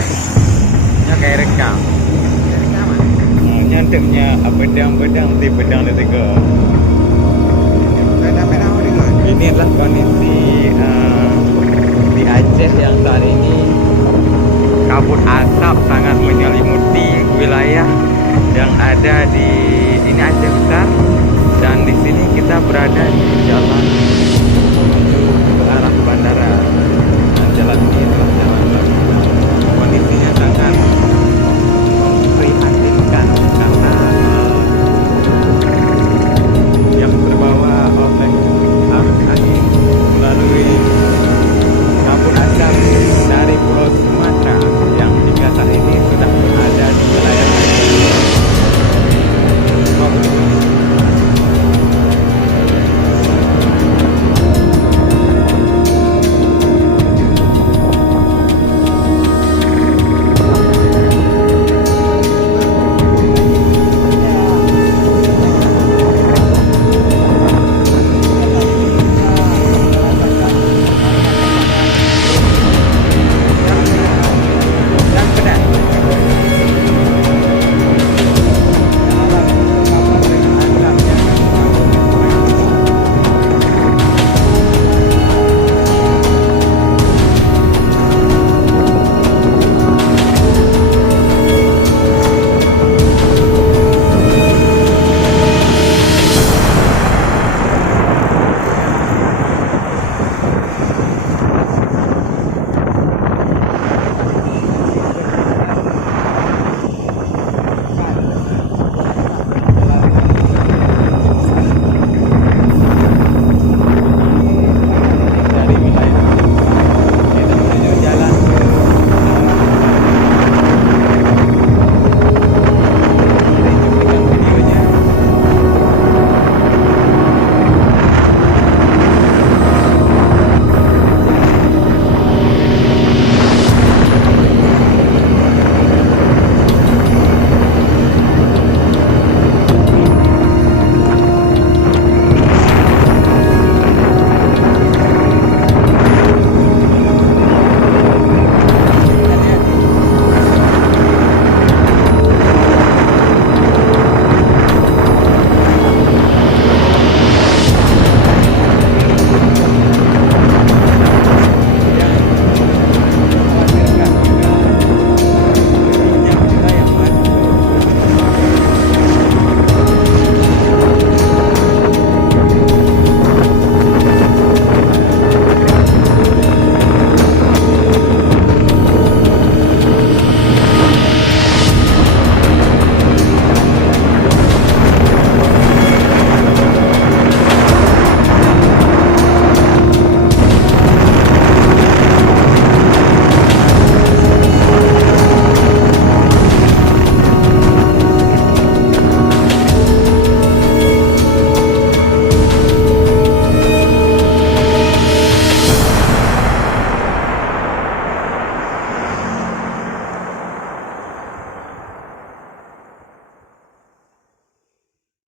ya. Nya kayak rekam. Nyantiknya bedang-bedang di bedang di tiga. Ini adalah kondisi di Aceh yang saat ini kabut asap sangat menyelimuti wilayah yang ada di ini Aceh Besar, dan di sini kita berada di Jalan